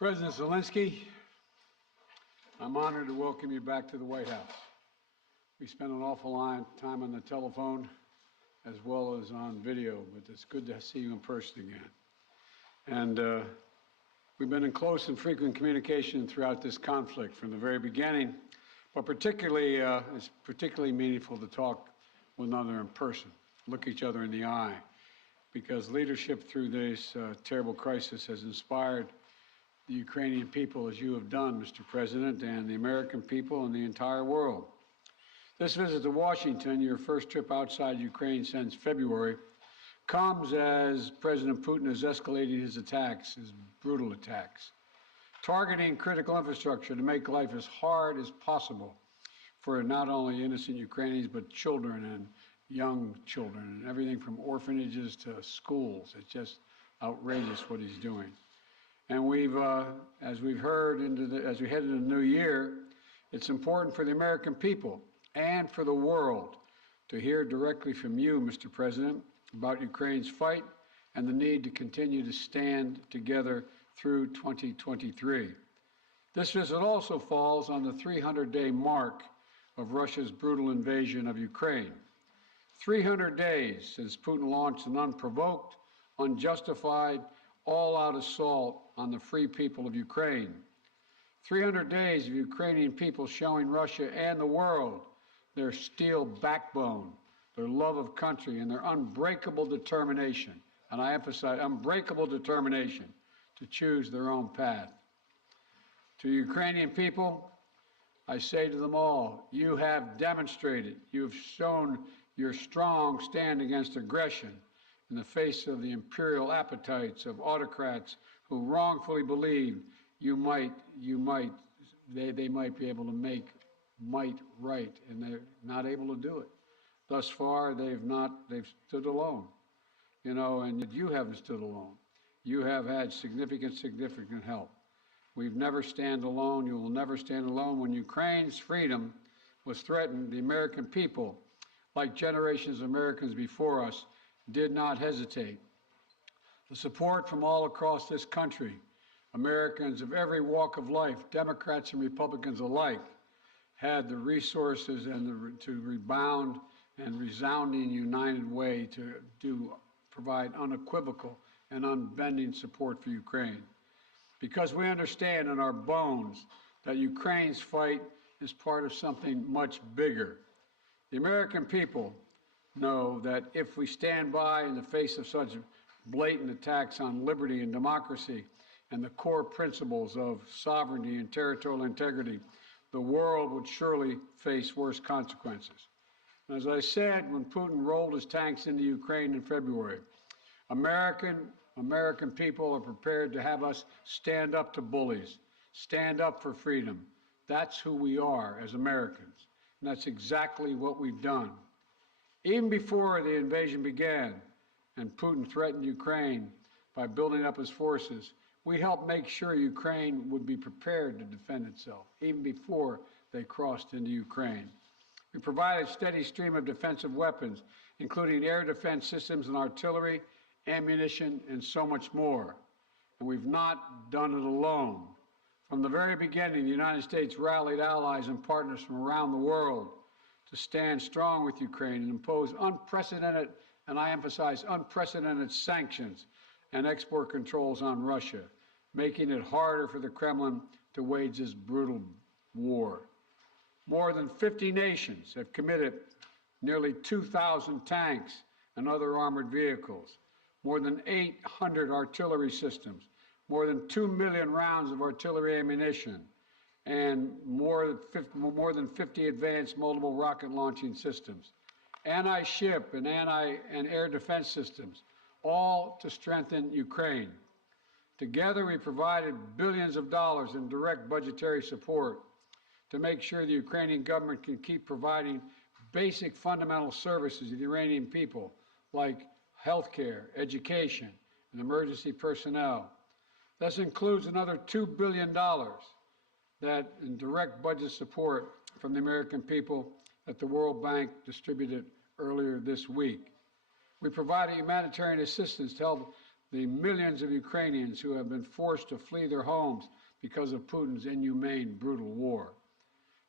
President Zelenskyy, I'm honored to welcome you back to the White House. We spent an awful lot of time on the telephone as well as on video, but it's good to see you in person again. And we've been in close and frequent communication throughout this conflict from the very beginning, but it's particularly meaningful to talk with one another in person, look each other in the eye, because leadership through this terrible crisis has inspired the Ukrainian people, as you have done, Mr. President, and the American people and the entire world. This visit to Washington, your first trip outside Ukraine since February, comes as President Putin has escalated his attacks, his brutal attacks, targeting critical infrastructure to make life as hard as possible for not only innocent Ukrainians, but children and young children, and everything from orphanages to schools. It's just outrageous what he's doing. And as we've heard, as we head into the new year, it's important for the American people and for the world to hear directly from you, Mr. President, about Ukraine's fight and the need to continue to stand together through 2023. This visit also falls on the 300-day mark of Russia's brutal invasion of Ukraine. 300 days since Putin launched an unprovoked, unjustified, all-out assault on the free people of Ukraine. 300 days of Ukrainian people showing Russia and the world their steel backbone, their love of country, and their unbreakable determination, and I emphasize unbreakable determination, to choose their own path. To Ukrainian people, I say to them all, you have demonstrated, you have shown your strong stand against aggression in the face of the imperial appetites of autocrats who wrongfully believe they might be able to make might right, and they're not able to do it. Thus far, they've stood alone, and you haven't stood alone. You have had significant help. We've never stand alone. You will never stand alone. When Ukraine's freedom was threatened, the American people, like generations of Americans before us, did not hesitate. The support from all across this country, Americans of every walk of life, Democrats and Republicans alike, had the resources and to rebound and resounding united way to provide unequivocal and unbending support for Ukraine. Because we understand in our bones that Ukraine's fight is part of something much bigger. The American people know that if we stand by in the face of such blatant attacks on liberty and democracy and the core principles of sovereignty and territorial integrity, the world would surely face worse consequences. And as I said, when Putin rolled his tanks into Ukraine in February, American people are prepared to have us stand up to bullies, stand up for freedom. That's who we are as Americans, and that's exactly what we've done. Even before the invasion began and Putin threatened Ukraine by building up his forces, we helped make sure Ukraine would be prepared to defend itself, even before they crossed into Ukraine. We provided a steady stream of defensive weapons, including air defense systems and artillery, ammunition, and so much more. And we've not done it alone. From the very beginning, the United States rallied allies and partners from around the world to stand strong with Ukraine and impose unprecedented, and I emphasize unprecedented, sanctions and export controls on Russia, making it harder for the Kremlin to wage this brutal war. More than 50 nations have committed nearly 2,000 tanks and other armored vehicles, more than 800 artillery systems, more than 2 million rounds of artillery ammunition, and more than 50 advanced multiple rocket launching systems, anti-ship and air defense systems, all to strengthen Ukraine. Together, we provided billions of dollars in direct budgetary support to make sure the Ukrainian government can keep providing basic fundamental services to the Iranian people, like health care, education, and emergency personnel. This includes another $2 billion that in direct budget support from the American people that the World Bank distributed earlier this week. We provided humanitarian assistance to help the millions of Ukrainians who have been forced to flee their homes because of Putin's inhumane, brutal war.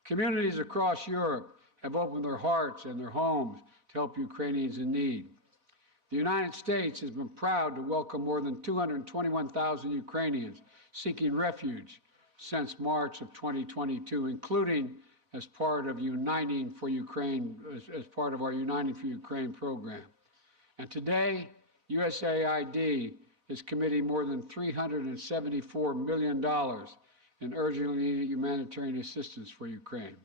Communities across Europe have opened their hearts and their homes to help Ukrainians in need. The United States has been proud to welcome more than 221,000 Ukrainians seeking refuge since March of 2022, including as part of Uniting for Ukraine, as part of our Uniting for Ukraine program. And today, USAID is committing more than $374 million in urgently needed humanitarian assistance for Ukraine.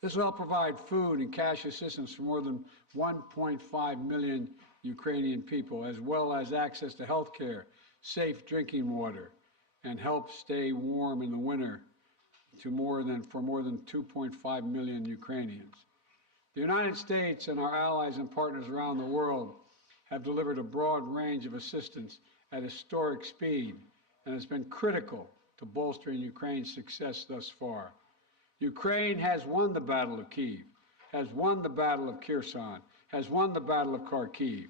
This will help provide food and cash assistance for more than 1.5 million Ukrainian people, as well as access to health care, safe drinking water, and help stay warm in the winter for more than 2.5 million Ukrainians. The United States and our allies and partners around the world have delivered a broad range of assistance at historic speed and has been critical to bolstering Ukraine's success thus far. Ukraine has won the Battle of Kyiv, has won the Battle of Kherson, has won the Battle of Kharkiv.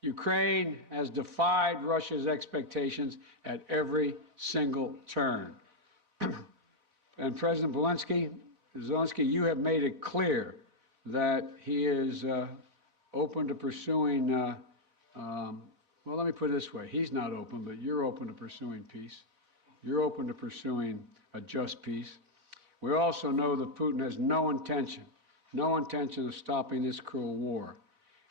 Ukraine has defied Russia's expectations at every single turn. And President Zelenskyy, you have made it clear that he is open to pursuing, well, let me put it this way. He's not open, but you're open to pursuing peace. You're open to pursuing a just peace. We also know that Putin has no intention of stopping this cruel war.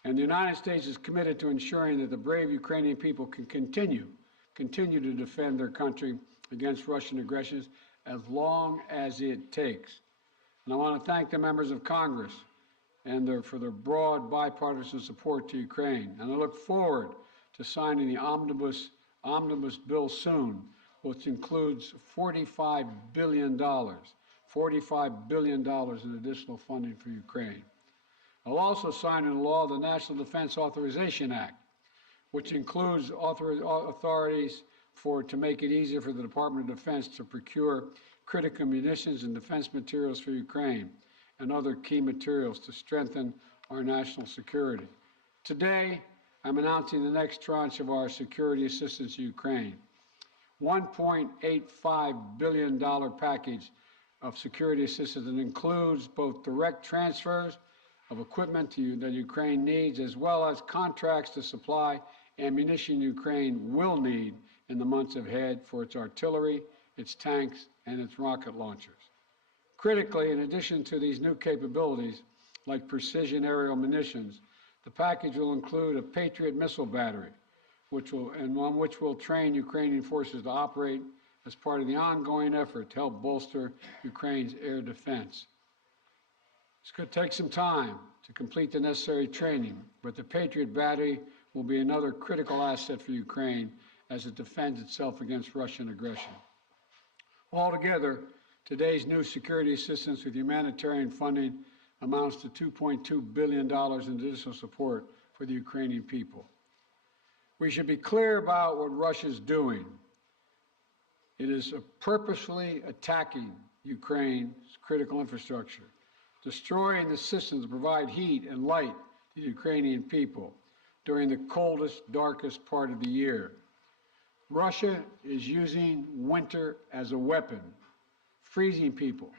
And the United States is committed to ensuring that the brave Ukrainian people can continue to defend their country against Russian aggressions as long as it takes. And I want to thank the members of Congress for their broad bipartisan support to Ukraine. And I look forward to signing the omnibus bill soon, which includes $45 billion in additional funding for Ukraine. I'll also sign into law the National Defense Authorization Act, which includes authorities to make it easier for the Department of Defense to procure critical munitions and defense materials for Ukraine and other key materials to strengthen our national security. Today, I'm announcing the next tranche of our security assistance to Ukraine. $1.85 billion package of security assistance that includes both direct transfers of equipment that Ukraine needs, as well as contracts to supply ammunition Ukraine will need in the months ahead for its artillery, its tanks, and its rocket launchers. Critically, in addition to these new capabilities, like precision aerial munitions, the package will include a Patriot missile battery, which will train Ukrainian forces to operate as part of the ongoing effort to help bolster Ukraine's air defense. It's going to take some time to complete the necessary training, but the Patriot battery will be another critical asset for Ukraine as it defends itself against Russian aggression. Altogether, today's new security assistance with humanitarian funding amounts to $2.2 billion in additional support for the Ukrainian people. We should be clear about what Russia's doing. It is purposefully attacking Ukraine's critical infrastructure, destroying the systems that provide heat and light to the Ukrainian people during the coldest, darkest part of the year. Russia is using winter as a weapon, freezing people,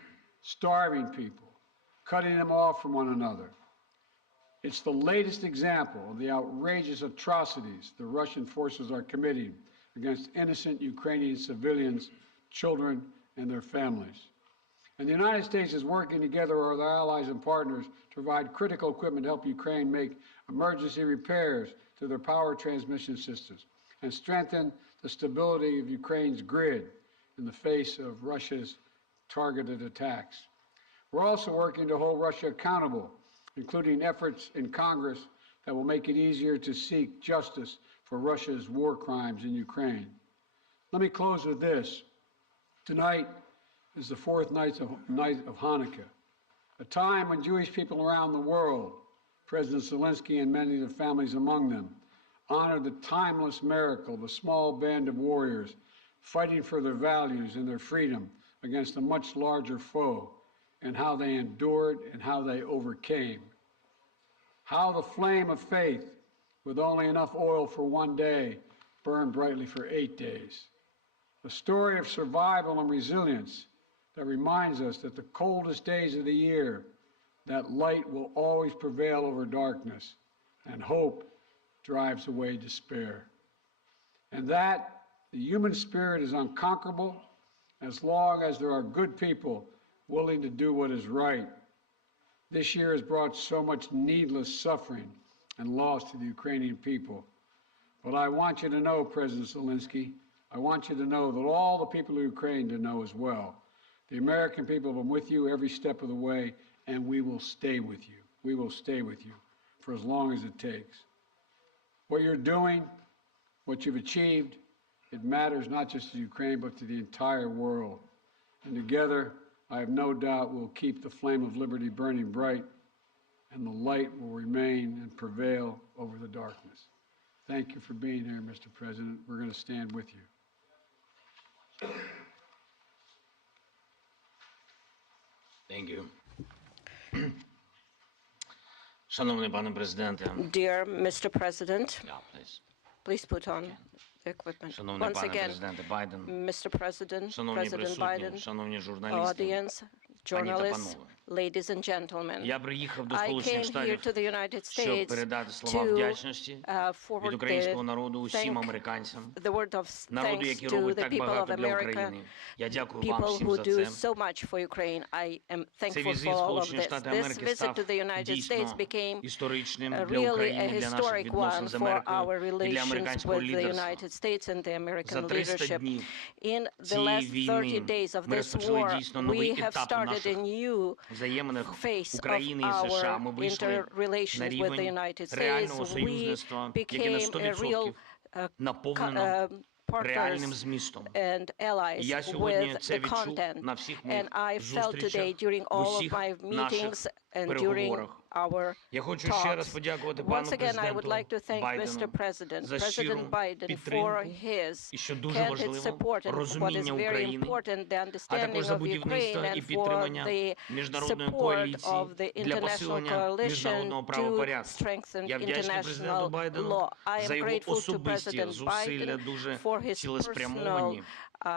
starving people, cutting them off from one another. It's the latest example of the outrageous atrocities the Russian forces are committing against innocent Ukrainian civilians, children, and their families. And the United States is working together with our allies and partners to provide critical equipment to help Ukraine make emergency repairs to their power transmission systems and strengthen the stability of Ukraine's grid in the face of Russia's targeted attacks. We're also working to hold Russia accountable, including efforts in Congress that will make it easier to seek justice for Russia's war crimes in Ukraine. Let me close with this. Tonight is the fourth night of Hanukkah, a time when Jewish people around the world, President Zelenskyy and many of the families among them, honor the timeless miracle of a small band of warriors fighting for their values and their freedom against a much larger foe, and how they endured and how they overcame. How the flame of faith, with only enough oil for one day, burned brightly for 8 days. A story of survival and resilience that reminds us that the coldest days of the year, that light will always prevail over darkness, and hope drives away despair. And that the human spirit is unconquerable as long as there are good people willing to do what is right. This year has brought so much needless suffering and loss to the Ukrainian people. But I want you to know, President Zelenskyy, I want you to know that all the people of Ukraine to know as well. The American people have been with you every step of the way, and we will stay with you. We will stay with you for as long as it takes. What you're doing, what you've achieved, it matters not just to Ukraine, but to the entire world. And together, I have no doubt we'll keep the flame of liberty burning bright, and the light will remain and prevail over the darkness. Thank you for being here, Mr. President. We're going to stand with you. Thank you. Шановний пане президенте. Dear Mr. President, Yeah, please. please put on the equipment. Шановний Once пане again, президенте Байден. Mr. President, Шановні President присутні, Biden, шановні журналісти. audience, Пані та journalists, панове. ladies and gentlemen. Я приїхав до I Сполучених came here Штатів, to the United щоб States передати слова to вдячності від forward українського народу усім thank американцям, the word of народу, thanks який to робить the так people of багато для America, України. Я дякую вам people всім who за do це. so much for Ukraine. I am Цей thankful візит for all of Сполучені this. Штати This Америки visit став to the United States дійсно became історичним для really a України, для наших historic відносин one з for our Америкою і для relations американського with the лідерства. United States and the За American 300 leadership. днів In the цієї last 30 війни days of ми this розпочали war, дійсно новий we have етап у started a наших new взаєминах phase of України і США. Ми our вийшли на interrelations with the рівень United States. реального We союзництва, яке на became a real 100% наповнено реальним partners змістом. and allies І я сьогодні with це the відчув content. на всіх And моїх I felt today зустрічах, during в all of усіх my наших meetings and during переговорах. our Я хочу ще раз talks. подякувати пану Once again, I would президенту like to thank Mr. Байдену President, за щиру President Biden, for підтримку his і, що дуже candid важливо, support and what is розуміння very України, important, the а understanding також за of будівництво Ukraine і and for підтримання the міжнародної support коаліції of the для international посилення coalition міжнародного to правопорядку. strengthen Я вдячний президенту international Байдену law. I за am його grateful to особисті President зусилля, Biden дуже for his цілеспрямовані, personal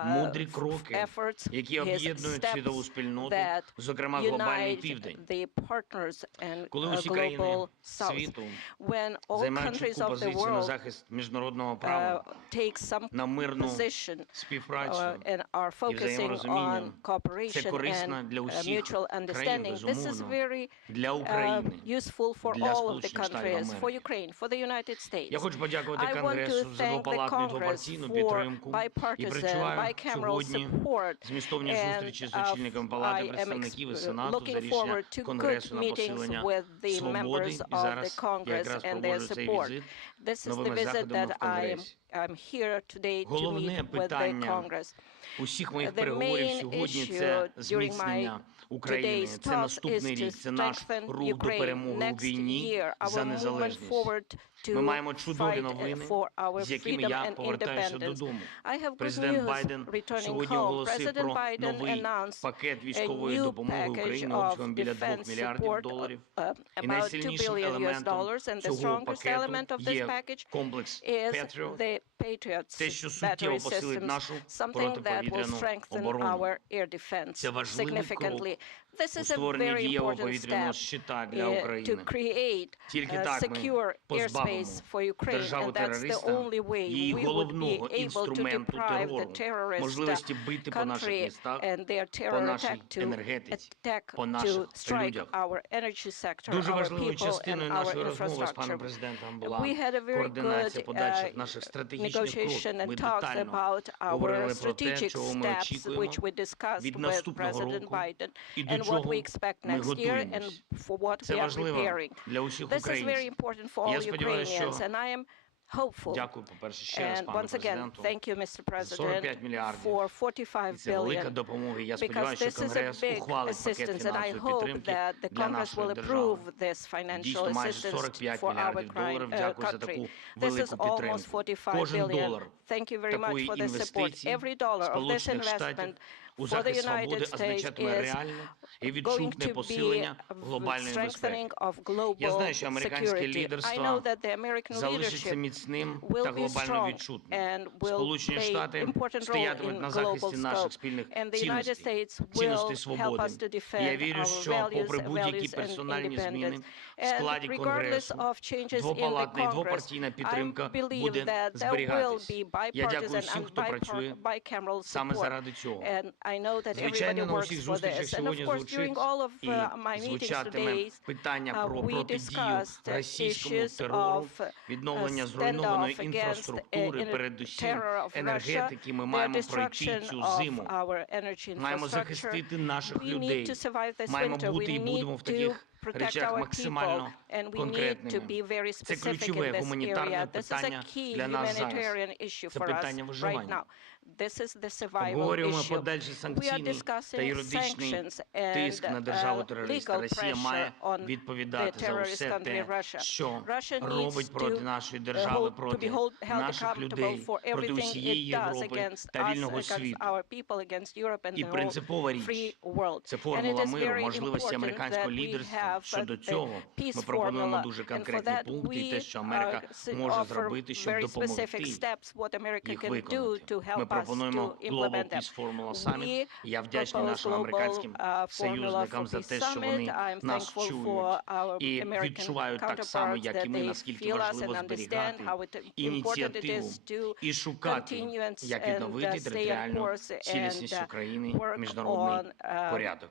мудрі кроки, efforts, які his об'єднують світову steps спільноту, that зокрема глобальний unite Південь. the partners and Коли усі global країни south. світу When all займають countries чітку of the позицію на world захист міжнародного права, take some на мирну position співпрацю and are і focusing взаєморозуміння, on це cooperation корисно and для усіх mutual країн, understanding. This is безумовно, very для України, useful for для all of the Сполучених Штатів countries, for Америки. Ukraine, for the United States. Я хочу подякувати I want to Конгресу за thank the двопалатну і Congress двопартійну for підтримку і bipartisan, перечуваю bicameral сьогодні support. змістовні And зустрічі з очільником Палати I am представників і Сенату за looking рішення forward to good Конгресу на meetings посилення with the свободи. members І of the зараз я Congress якраз and their проводжу цей support. візит This is the новими visit заходами that в Конгресі. I'm here today to Головне meet with the питання Congress. усіх моїх The переговорів main сьогодні issue це during зміцнення України. today's Це talks is наступний to рік, це наш strengthen рух до Ukraine. перемоги у Next війні year, за our movement незалежність. forward Ми to маємо чудові fight новини, for our з якими freedom я and повертаюся independence. додому. I have good Президент news Байден returning сьогодні home. оголосив President про Biden новий announced пакет a військової new допомоги package Україні of обсягом біля 2 defense мільярдів support, доларів. І about $2 найсильнішим billion елементом and the цього strongest пакету element of this є package комплекс is Patriot, the Patriots те, що battery суттєво посилить systems, нашу something that will протиповітряну strengthen оборону. our air defense Це важливий significantly. This у is a створенні very дієвого important повітряного step щита для to України. create Тільки так ми secure позбавимо airspace for Ukraine, державу and that's the терориста only way її we would be головного able to інструменту deprive the терору, terrorist можливості бити по наших country містах, and their по terror нашій attack to енергетиці, по to наших strike людях. our energy sector, Дуже our важливою people, and частиною our нашої розмови з паном infrastructure. президентом була We had a very координація good подальших наших стратегічних negotiation кроків. Ми and talks детально about our говорили про те, strategic чого ми steps, очікуємо which we discussed від with наступного President року Biden, і до and what чого we expect ми next year and готуємось. for what Це we are важливо preparing. для усіх This is very українців. important for Я all сподіваюся, Ukrainians, що and I am hopeful. Дякую, по-перше, ще раз And пану once again, президенту. thank you, Mr. 45 President, мільярдів. for 45 І це велика billion. допомога. Я Because сподіваюся, this що is a Конгрес big ухвалить пакет assistance, and I фінансової hope підтримки that the для Congress нашої will держави. approve this financial Дійсно, майже assistance 45 for our мільярдів доларів. Дякую за country. таку This is велику almost підтримку. 45 Кожен billion. долар Thank you very much такої for this support. інвестиції Every dollar of this Сполучених Штатів investment у for the захист свободи United States означатиме is реальне і going відчутне to be посилення a глобальної безпеки. strengthening of Я знаю, global що американське security. I know лідерство that the American залишиться leadership міцним will та be глобально strong відчутним. and will Сполучені play Штати important role стоятимуть in на global захисті наших scope. спільних And the United цінностей, States цінностей will help свободи. us to І я defend вірю, our що values, попри будь-які values and персональні зміни independence. в And складі regardless Конгресу, of changes in the двопалатна і Congress, двопартійна I підтримка believe буде that there will зберігатись. be Я дякую bipartisan всім, and хто працює bicameral саме support. заради цього. And I know that everybody Звичайно, на усіх works for зустрічах this. And of сьогодні course, during звучить all of і my meetings звучатиме today, питання про we протидію discussed російському issues терору, of відновлення зруйнованої standoff against інфраструктури, передусім terror of Russia, енергетики. Ми the маємо пройти destruction цю of зиму. our energy Маємо infrastructure. захистити наших We need людей. to survive this Маємо winter. бути We і будемо need в to таких protect речах our people, максимально and we need to конкретними. be very Це specific in ключове this гуманітарне area. This is a питання key для нас зараз. humanitarian issue Це for us питання right виживання. now. This is the survival Обговорюємо issue. подальший We are санкційний та discussing юридичний sanctions тиск на and державу-терориста. legal Росія pressure має on the відповідати за terrorist все country те, Russia. що Russia needs робить проти нашої держави, to be проти held наших accountable людей, for проти everything усієї it does Європи against та us, вільного against світу. our people, against Europe and І the whole принципова free річ world. – це And it формула is миру, very можливості important американського that we лідерства. have Щодо a цього peace ми пропонуємо formula, дуже and for конкретні that пункти і те, що we Америка може offer зробити, щоб very specific допомогти steps what America їх can do виконати. to Ми help us пропонуємо to Global implement them. Peace Formula Summit. We І я вдячний propose нашим global американським formula союзникам for за peace те, що вони summit. I'm нас thankful чують for our і American відчувають так само, counterparts як і that ми, they наскільки feel us важливо and understand зберігати how important it ініціативу is to і шукати, continue як and відновити stay on територіальну course цілісність and України, work міжнародний on порядок.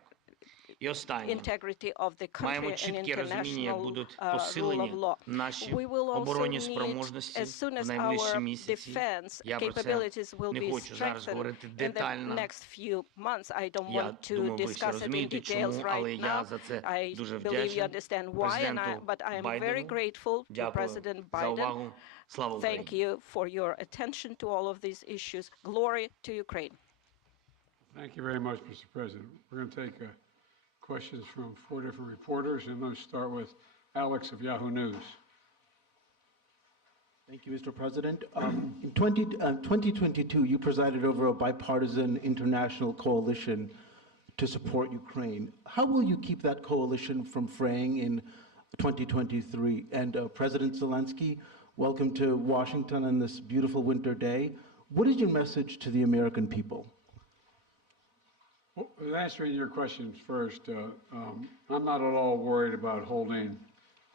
І останнє. integrity of the Маємо country and чітке розуміння, як international будуть rule посилені of law. наші We will also оборонні need, спроможності as soon в as найближчі our місяці. defense Я про це capabilities will не be хочу зараз strengthened говорити in the детально. next few months. I don't Я want to думаю, ви всі discuss it in розумієте, details чому, але right я now. за це I дуже believe you вдячний understand why, президенту but I am very Байдену. grateful to Дякую President за Biden. увагу. Слава Thank Україні! you for your attention to all of these issues. Glory to Ukraine. Thank you very much, Mr. President. We're going to take questions from 4 different reporters, and let's start with Alex of Yahoo News. Thank you, Mr. President. In 2022, you presided over a bipartisan international coalition to support Ukraine. How will you keep that coalition from fraying in 2023? And President Zelenskyy, welcome to Washington on this beautiful winter day. What is your message to the American people? Well, answering your questions first, I'm not at all worried about holding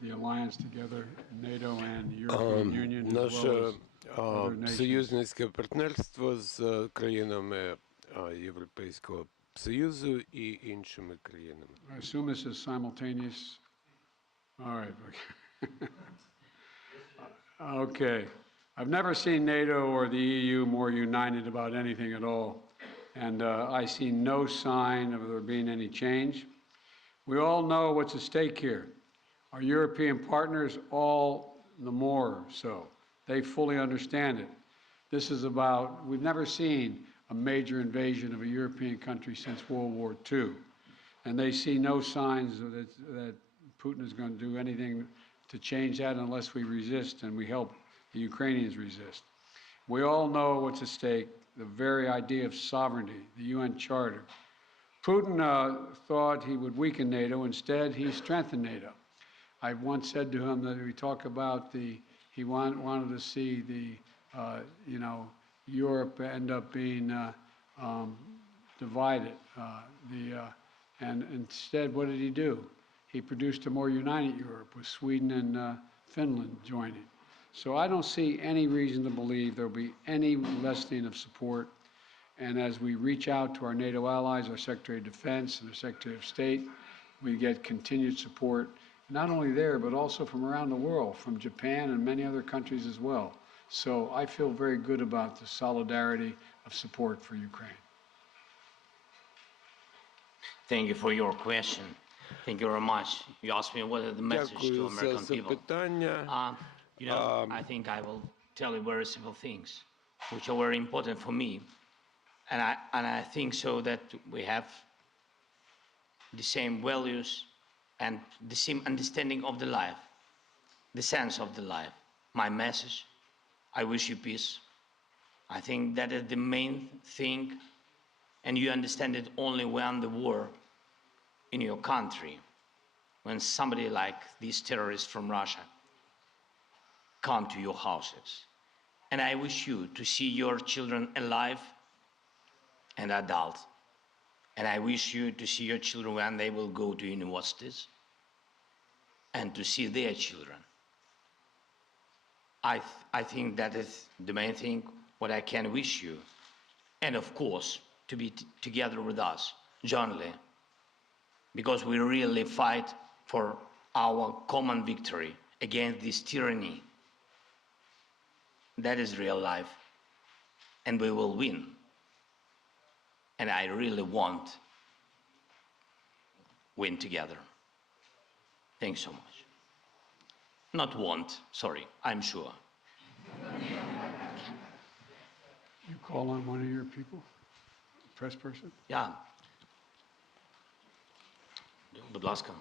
the alliance together, NATO and the European Union, as well Наше as other nations. союзницьке партнерство з країнами Європейського Союзу і іншими країнами. I assume this is simultaneous. All right. Okay. I've never seen NATO or the EU more united about anything at all. And I see no sign of there being any change. We all know what's at stake here. Our European partners, all the more so. They fully understand it. This is about, we've never seen a major invasion of a European country since World War II. And they see no signs that Putin is going to do anything to change that unless we resist and we help the Ukrainians resist. We all know what's at stake, the very idea of sovereignty, the UN Charter. Putin thought he would weaken NATO. Instead, he strengthened NATO. I once said to him that we talk about he wanted to see Europe end up being divided. And instead, what did he do? He produced a more united Europe with Sweden and Finland joining. So I don't see any reason to believe there'll be any lessening of support. And as we reach out to our NATO allies, our Secretary of Defense and our Secretary of State, we get continued support, not only there, but also from around the world, from Japan and many other countries as well. So I feel very good about the solidarity of support for Ukraine. Thank you for your question. Thank you very much. You asked me what is the message to Дякую за American people. запитання. I think I will tell you very simple things, which are very important for me. And I think so that we have the same values and the same understanding of the life, the sense of the life. My message, I wish you peace. I think that is the main thing And you understand it only when the war in your country, when somebody like these terrorists from Russia come to your houses. And I wish you to see your children alive and adult. And I wish you to see your children when they will go to universities and to see their children. I think that is the main thing what I can wish you. And of course, to be together with us, jointly, because we really fight for our common victory against this tyranny. That is real life, and we will win. And I really want win together. Thanks so much. Not want, sorry, I'm sure. You call on one of your people, press person? Yeah. Будь ласка.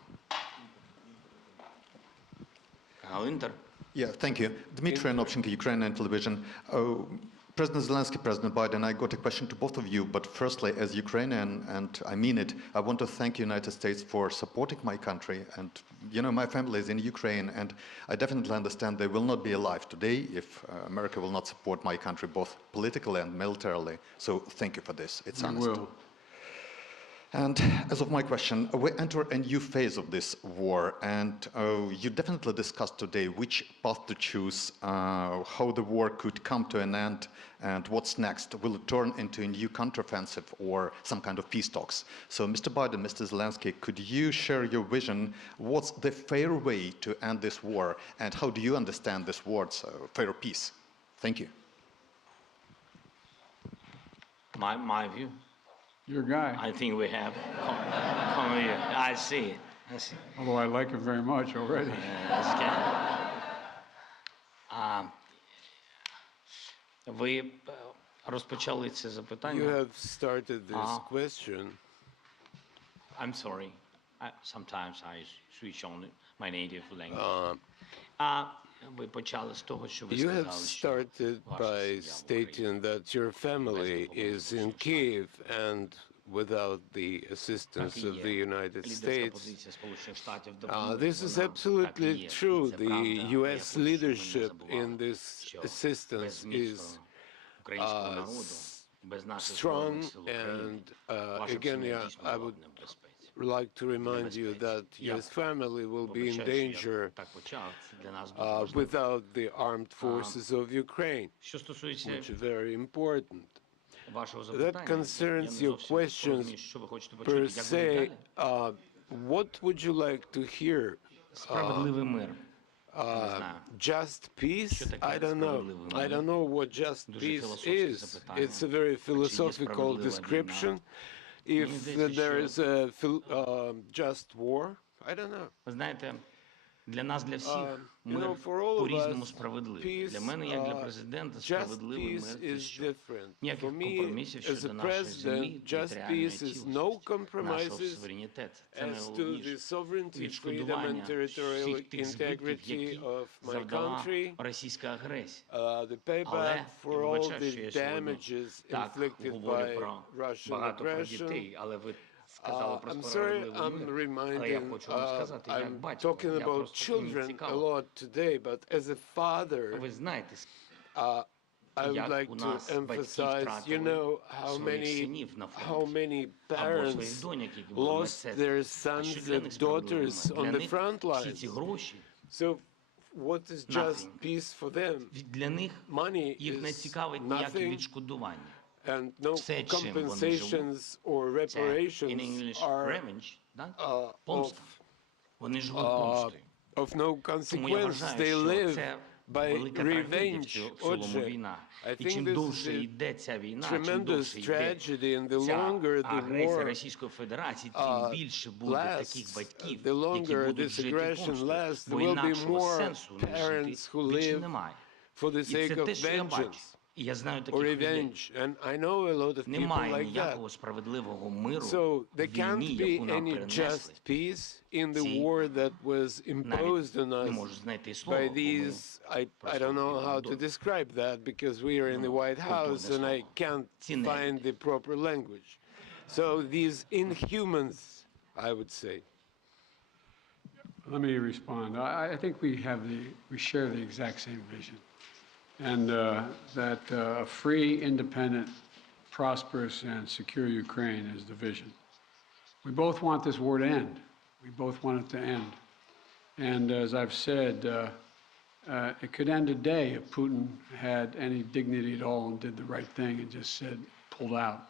Канал Інтер. Yeah, thank you. Dmitry Anopchenko, Ukrainian television. President Zelensky, President Biden, I got a question to both of you, but firstly, as Ukrainian, and I mean it, I want to thank the United States for supporting my country. And, you know, my family is in Ukraine, and I definitely understand they will not be alive today if America will not support my country, both politically and militarily. So thank you for this. It's honest. We will. And as of my question, we enter a new phase of this war, and you definitely discussed today which path to choose, how the war could come to an end, and what's next. Will it turn into a new counteroffensive or some kind of peace talks? So, Mr. Biden, Mr. Zelensky, could you share your vision? What's the fair way to end this war, and how do you understand this word's fair peace? Thank you. My view. Your guy, I think we have. Come here. I see. I see. although I like him very much already. Ви розпочали це You запитання. have started this question. I'm sorry. Sometimes I switch on my native language. Ви почали з того, що ви You have сказали, що started ваша by сім'я в stating that your family is in Kiev and without the assistance of the United States. This is absolutely true. The U.S. leadership in this assistance is strong, and again, I would like to remind you that U.S. family will be in danger without the armed forces of Ukraine, which is very important. That concerns your questions per se. What would you like to hear? Справедливий мир. Just peace? I don't know. I don't know what just peace is. It's a very philosophical description. If there is a just war, I don't know. Ви знаєте, для нас, для всіх, мир for all of по-різному us, справедливий. Для мене, як для президента, Just справедливий мир peace – це is що? different. Ніяких For me, компромісів as a щодо нашої землі, president, just територіальної peace is цілісності, no нашого compromises суверенітету. Це as to the найголовніше. sovereignty, freedom, and Відшкодування territorial всіх тих збитків, integrity які of my завдала country, російська агресія. the payback Але, for я all вибачаю, що the я сьогодні damages так inflicted говорю by про Russian багато про aggression. дітей, але ви сказали про I'm sorry, справедливий I'm мир. Але я reminding, хочу вам сказати, як I'm батько, talking я about просто мені children a цікаво. lot today, but as a father, Ви знаєте, I would як like у to нас батьки emphasize, you втратили know, своїх синів на how фронті, many або своїх parents доньок, які були в lost медсестрах. their А що sons для них and справедливий daughters мир? on Для the них front всі ці lines. гроші, So what is just Nothing. peace for them? для них Money їх не is цікавить ніяке nothing, відшкодування. and no Все, чим вони compensations or Це in reparations English are revenge, да? of, Помста. Вони живуть помстою. of no Тому я consequence. вважаю, They що live це by велика трагедія в revenge. цілому Отже, війна. I І think чим this довше is a йде ця війна, чим tremendous довше йде tragedy, and the ця longer the агресія war Російської Федерації, тим більше буде таких lasts, батьків, the які longer будуть this жити aggression помстою. lasts, Бо there will be інакшого more сенсу не parents жити who більше live немає. for the І sake це of те, що я бачу. vengeance І я знаю or таких людей. revenge. And I know a lot of people Немає like that. ніякого справедливого миру So в there can't війні, be яку нам any перенесли. just peace in the Ці war that was imposed on Не us можу знайти слова, by бо ми these, I don't know how to describe that because we are in the White House and I can't ці find the proper language. So these inhumans, I would say. Let me respond. I think we share the exact same vision, and that a free, independent, prosperous, and secure Ukraine is the vision. We both want this war to end. We both want it to end. And as I've said, it could end today if Putin had any dignity at all and did the right thing and just said, pulled out.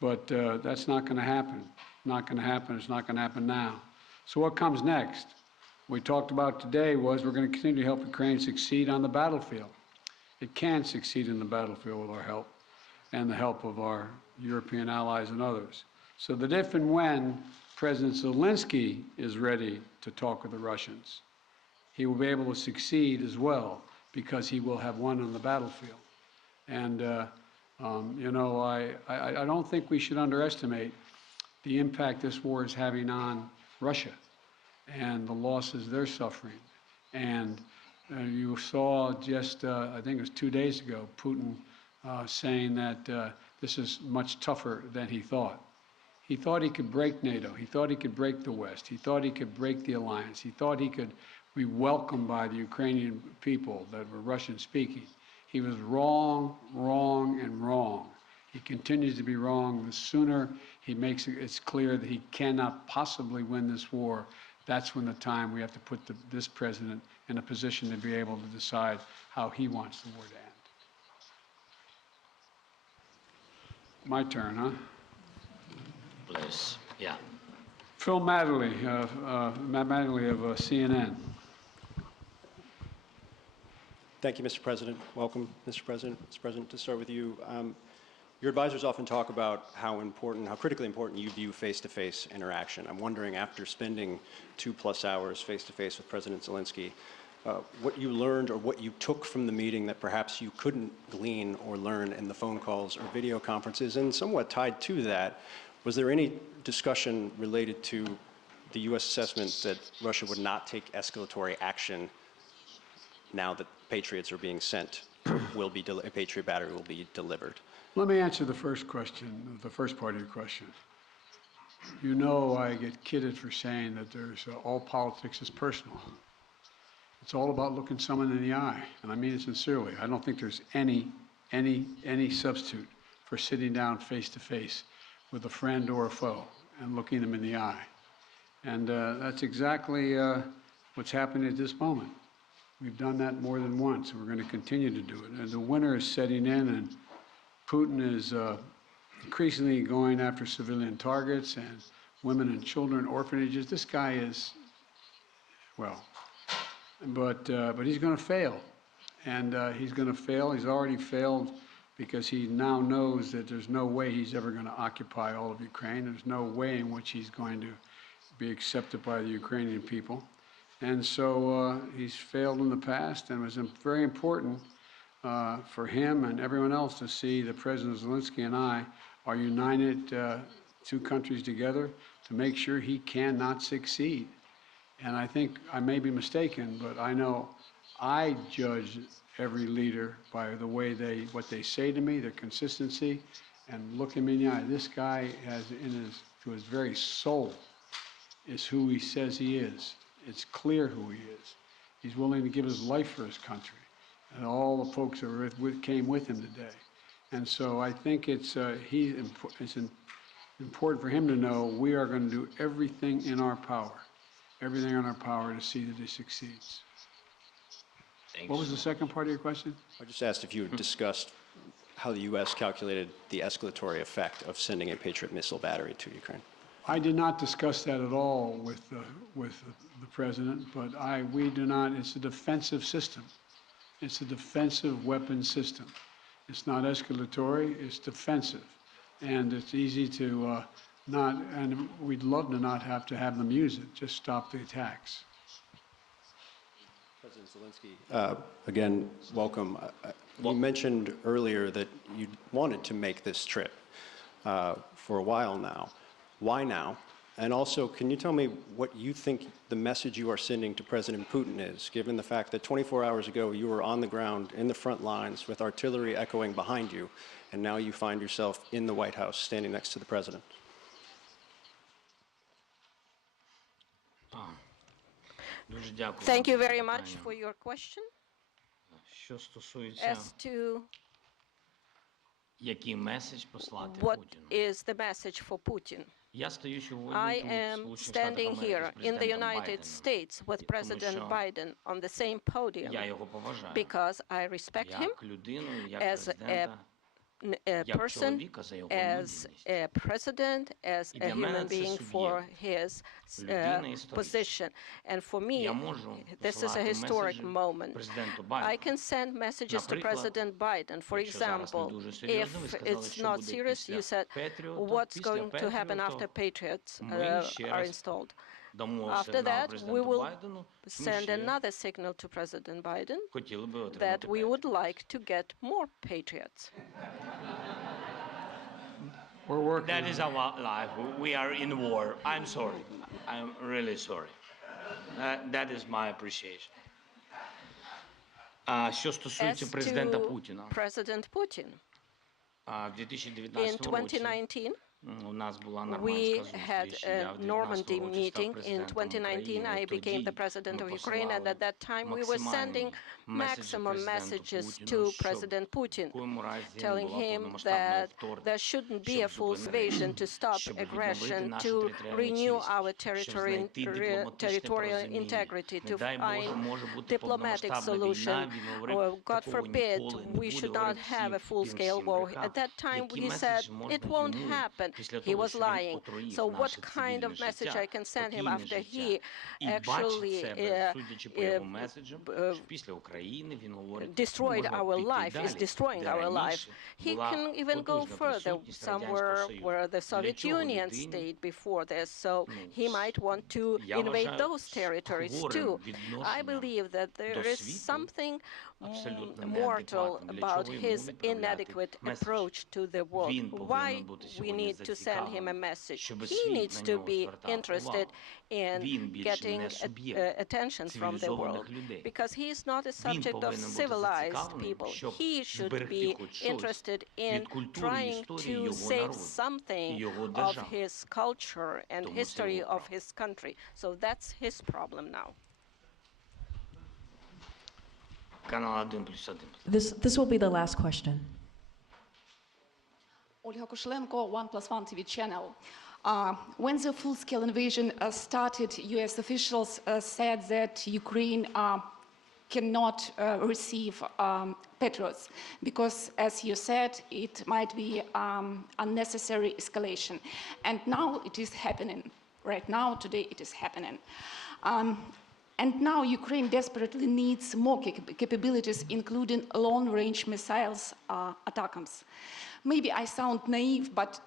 But that's not going to happen. Not going to happen. It's not going to happen now. So what comes next? What we talked about today was we're going to continue to help Ukraine succeed on the battlefield. It can succeed in the battlefield with our help and the help of our European allies and others. So that if and when President Zelenskyy is ready to talk with the Russians, he will be able to succeed as well because he will have won on the battlefield. And, you know, I don't think we should underestimate the impact this war is having on Russia and the losses they're suffering. And you saw just, I think it was 2 days ago, Putin saying that this is much tougher than he thought. He thought he could break NATO. He thought he could break the West. He thought he could break the alliance. He thought he could be welcomed by the Ukrainian people that were Russian-speaking. He was wrong, wrong, and wrong. He continues to be wrong. The sooner he makes it clear that he cannot possibly win this war, that's when the time we have to put this president in a position to be able to decide how he wants the war to end. My turn, huh? Please, yeah. Phil Matterly, Matt Matterly of CNN. Thank you, Mr. President. Welcome, Mr. President. Mr. President, to start with you, your advisors often talk about how critically important you view face-to-face interaction. I'm wondering, after spending 2+ hours face-to-face with President Zelenskyy, what you learned or what you took from the meeting that perhaps you couldn't glean or learn in the phone calls or video conferences, and somewhat tied to that, was there any discussion related to the U.S. assessment that Russia would not take escalatory action now that Patriots are being sent, a Patriot battery will be delivered? Let me answer the first question, the first part of your question. You know I get kidded for saying that all politics is personal. It's all about looking someone in the eye, and I mean it sincerely. I don't think there's any substitute for sitting down face-to-face with a friend or a foe and looking them in the eye. And that's exactly what's happening at this moment. We've done that more than once, and we're going to continue to do it. And the winter is setting in, and Putin is increasingly going after civilian targets and women and children, orphanages. This guy is, well, but he's going to fail. And he's going to fail. He's already failed because he now knows that there's no way he's ever going to occupy all of Ukraine. There's no way in which he's going to be accepted by the Ukrainian people. And so he's failed in the past, and it was very important for him and everyone else to see that President Zelenskyy and I are united, two countries together, to make sure he cannot succeed. And I think I may be mistaken, but I know I judge every leader by the way what they say to me, their consistency, and look him in the eye. This guy has to his very soul is who he says he is. It's clear who he is. He's willing to give his life for his country, and all the folks that came with him today. And so I think it's important for him to know we are going to do everything in our power to see that he succeeds. Thanks. What was the second part of your question? I just asked if you had discussed how the U.S. calculated the escalatory effect of sending a Patriot missile battery to Ukraine. I did not discuss that at all with the president, but we do not. It's a defensive system. It's a defensive weapon system. It's not escalatory. It's defensive, and it's easy to not. And we'd love to not have to have them use it. Just stop the attacks. President Zelenskyy, again, welcome. You mentioned earlier that you wanted to make this trip for a while now. Why now? And also, can you tell me what you think the message you are sending to President Putin is, given the fact that 24 hours ago you were on the ground in the front lines with artillery echoing behind you, and now you find yourself in the White House standing next to the president? Thank you very much for your question. Що стосується, As to який меседж послати what Путіну. is the message for Putin, Я стою сьогодні I тут, am в Сполучених Штатах standing Америки, here з in the президентом United Байденом, States with President що Biden on the same podium я його поважаю, because I respect him як людину, як as президента, a як person, чоловіка за його as людяність. a president, as І a для мене human це being for суб'єкт. his Людина історична. position. And for me, Я можу this is a посилати historic меседжі moment. президенту I Байдену. can send messages to Наприклад, President Biden. For якщо зараз не example, дуже if серйозно, ви сказали, it's що not буде serious, you після said Петріоту, what's після going to happen after Петріоту Patriots ми ще are раз installed. дамо After сигнал that, we президенту will Байдену, що ми send ще another signal to President Biden хотіли би that отримати we would Петріот. like to get more Patriots. We're working That on is our life. We are in war. I'm sorry. I'm really sorry. That is my appreciation. Що стосується As президента to Путіна, President Putin, в in 2019 році 2019, у нас була we нормандська had зустріч. a Я в 19 Normandy році став meeting. In президентом 2019, України. I became the Тоді president ми of Ukraine, and at that time we were sending maximum messages to President Putin, telling him that there shouldn't be a full invasion to stop aggression, to renew our territorial integrity, to find diplomatic solution. Or, God forbid, we should not have a full-scale war. At that time, he said it won't happen. He was lying. So what kind of message I can send him after he actually destroyed our life, is destroying our life? He can even go further, somewhere where the Soviet Union stayed before this, so he might want to invade those territories too. I believe that there is something mortal about his inadequate approach to the world. Why we need to send him a message? He needs to be interested in getting attention from the world, because he is not a subject of civilized people. He should be interested in trying to save something of his culture and history of his country. So that's his problem now. Канал 1+1. This will be the last question. Olga Koshelenko, 1+1 TV channel. When the full-scale invasion started, U.S. officials said that Ukraine cannot receive Patriots because, as you said, it might be unnecessary escalation. And now it is happening. Right now, today, it is happening. And now Ukraine desperately needs more capabilities, including long-range missiles, ATACMS. Maybe I sound naive, but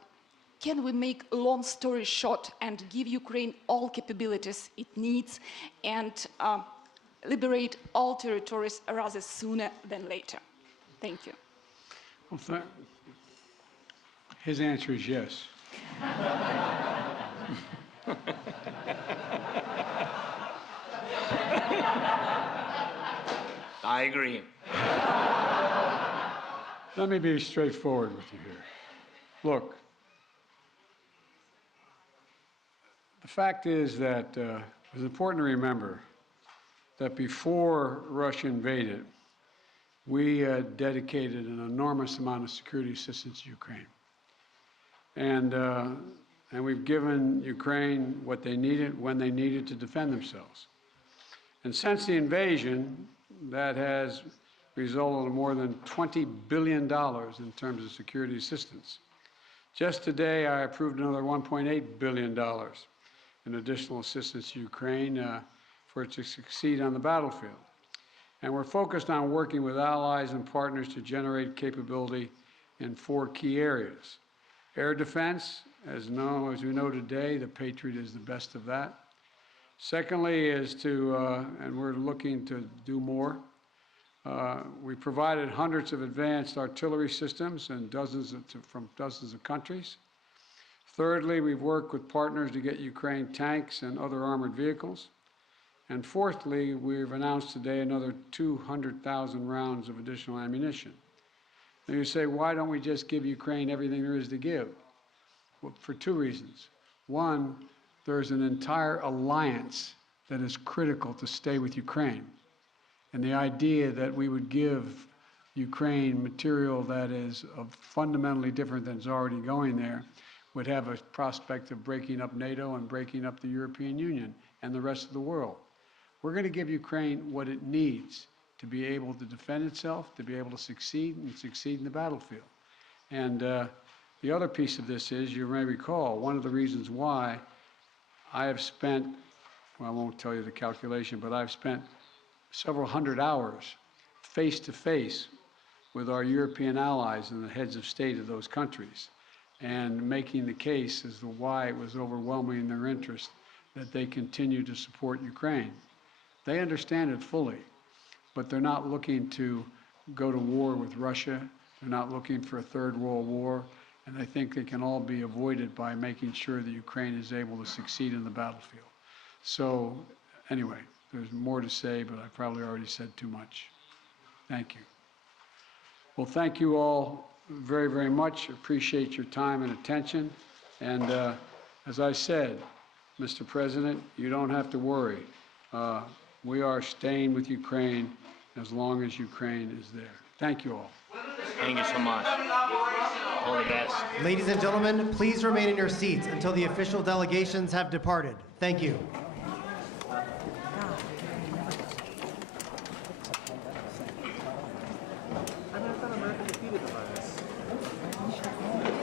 can we make a long story short and give Ukraine all capabilities it needs and liberate all territories rather sooner than later? Thank you. Well, his answer is yes. I agree. Let me be straightforward with you here. Look, the fact is that it's important to remember that before Russia invaded, we dedicated an enormous amount of security assistance to Ukraine. And we've given Ukraine what they needed when they needed to defend themselves. And since the invasion, that has resulted in more than $20 billion in terms of security assistance. Just today, I approved another $1.8 billion in additional assistance to Ukraine for it to succeed on the battlefield. And we're focused on working with allies and partners to generate capability in 4 key areas. Air defense, as we know today, the Patriot is the best of that. Secondly is to, and we're looking to do more, we provided hundreds of advanced artillery systems and from dozens of countries. Thirdly, we've worked with partners to get Ukraine tanks and other armored vehicles. And fourthly, we've announced today another 200,000 rounds of additional ammunition. And you say, why don't we just give Ukraine everything there is to give? Well, for two reasons. One, there's an entire alliance that is critical to stay with Ukraine. And the idea that we would give Ukraine material that is fundamentally different than is already going there would have a prospect of breaking up NATO and breaking up the European Union and the rest of the world. We're going to give Ukraine what it needs to be able to defend itself, to be able to succeed and succeed in the battlefield. And the other piece of this is, you may recall, one of the reasons why I have spent, well, I won't tell you the calculation, but I've spent several hundred hours face-to-face with our European allies and the heads of state of those countries, and making the case as to why it was overwhelming in their interest that they continue to support Ukraine. They understand it fully, but they're not looking to go to war with Russia. They're not looking for a third world war, and I think they can all be avoided by making sure that Ukraine is able to succeed in the battlefield. So anyway, there's more to say, but I probably already said too much. Thank you. Well, thank you all very, very much. Appreciate your time and attention. And as I said, Mr. President, you don't have to worry. We are staying with Ukraine as long as Ukraine is there. Thank you all. Thank you so much. All the best. Ladies and gentlemen, please remain in your seats until the official delegations have departed. Thank you.